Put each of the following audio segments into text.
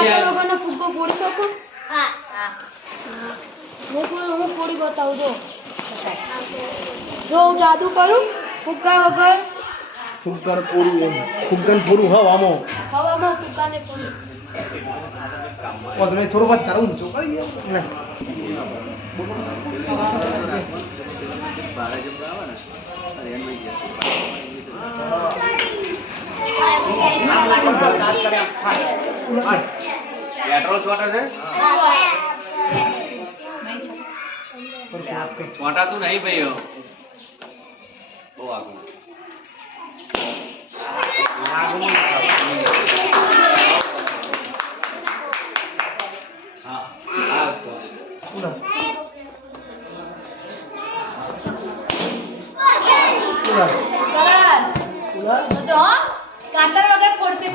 કાતર વગરનો ફુગ્ગો ફોડી શકો? હા હા હું ફોડી બતાવું જો હું જાદુ કરું ફુગ્ગા વગર ફુગ્ગાને ફોડવું હવામાં ફુગ્ગાને ફોડું ઓદને થોડું વાત તારું ઊંચું કરી લે પેટ્રોલ છોટા છે છોટા તું નહીં ભાઈ બહુ આગળ કાતર વગર ફોડશે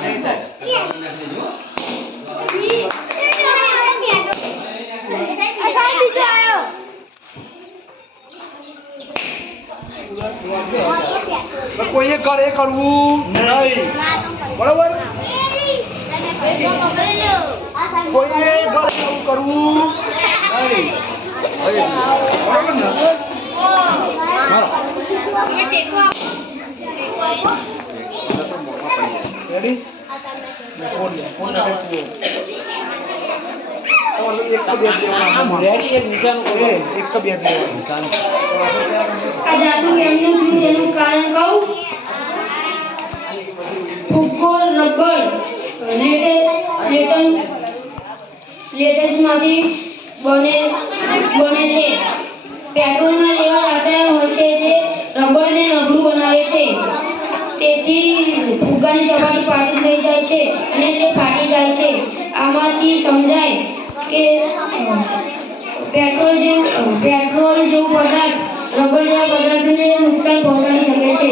કોઈએ કરે કરવું નહીં બરાબર કોઈએ કરવું નહીં બરાબર ને રેડી લેટેસ્ટમાંથી બને છે પેટ્રોલમાં એવા રસાયણ હોય છે જે રબરને નબળું બનાવે છે તેથી ફુગ્ગાની સપાટી પાતળી થઈ જાય છે અને તે ફાટી જાય છે આમાંથી સમજાય કે પેટ્રોલ જેવું પદાર્થ રબર જેવા પદાર્થને નુકસાન પહોંચાડી શકે છે